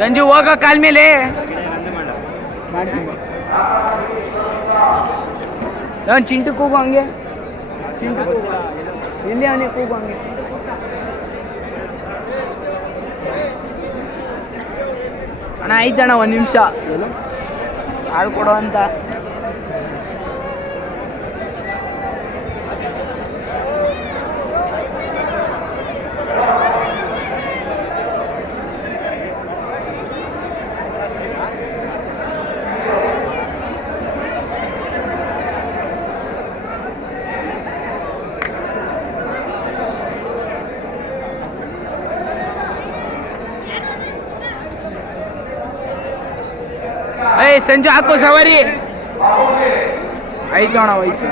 ಸಂಜು ಹೋಗ ಕಾಲ್ ಮೇಲೆ ನಾನು ಚಿಂಟು ಕೂಗು ಹಂಗೆ ಚಿಂಟು ಕೂಗು ಇಲ್ಲಿ ಅವನೇ ಕೂಗು ಹಂಗೆ ಅಣ್ಣ ಆಯ್ತಣ್ಣ ಒಂದು ನಿಮಿಷ ಹಾಳು ಕೊಡೋ ಅಂತ ಸಂಜೆ ಹಾಕೋ ಸವಾರಿ ಆಯ್ತು ಅಣ್ಣ ಹೋಯ್ತು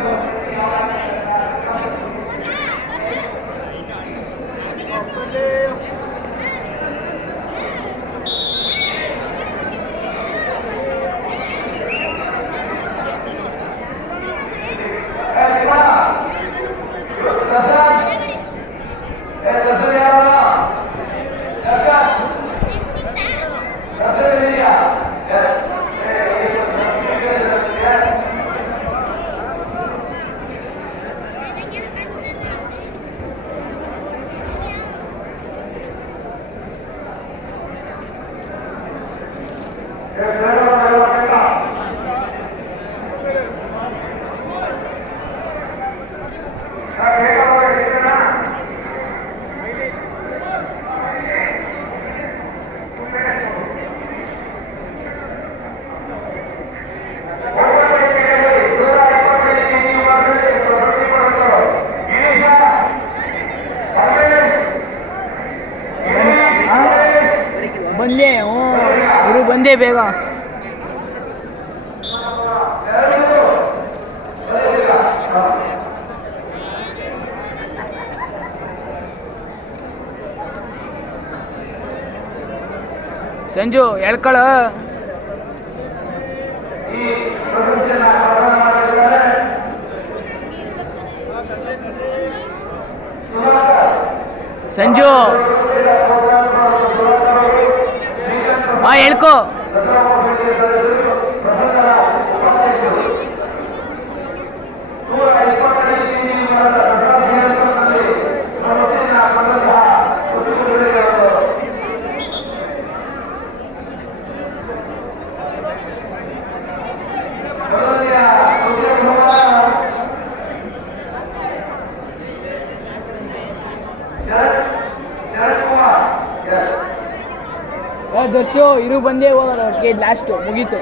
ಬಂದೆ ಇರು ಬಂದೆ ಬೇಗ ಸಂಜು ಹೇಳ್ಕೊಳ ಸಂಜು ಹೇಳ್ಕೋ ದರ್ಶು ಇರು ಬಂದೇ ಹೋಗೋದು ಒಟ್ಟಿಗೆ ಲಾಸ್ಟು ಮುಗೀತು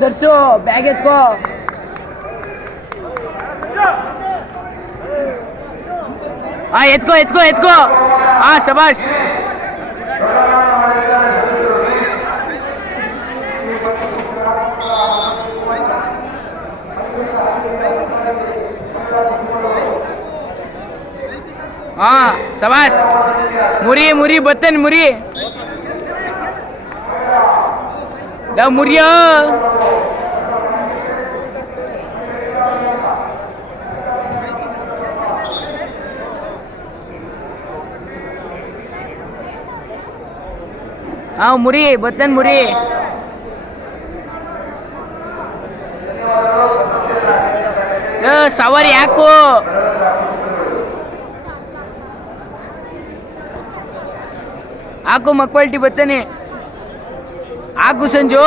ದರ್ಶು ಬ್ಯಾಗ್ ಎತ್ಕೋ ಎತ್ಕೋ ಎತ್ಕೋ ಎತ್ಕೋ ಶಬಾಷ್ ಶಬಾಷ್ ಮುರಿ ಮುರಿ ಬತ್ತನ್ ಮುರಿ ಮುರಿಯೋ ಮುರಿ ಬತ್ತನ್ ಮುರಿ ಸವಾರಿ ಯಾಕೋ ಹಾಕು ಮಕ್ಬಲ್ಟಿ ಬತ್ತಾನೆ ಹಾಕು ಸಂಜು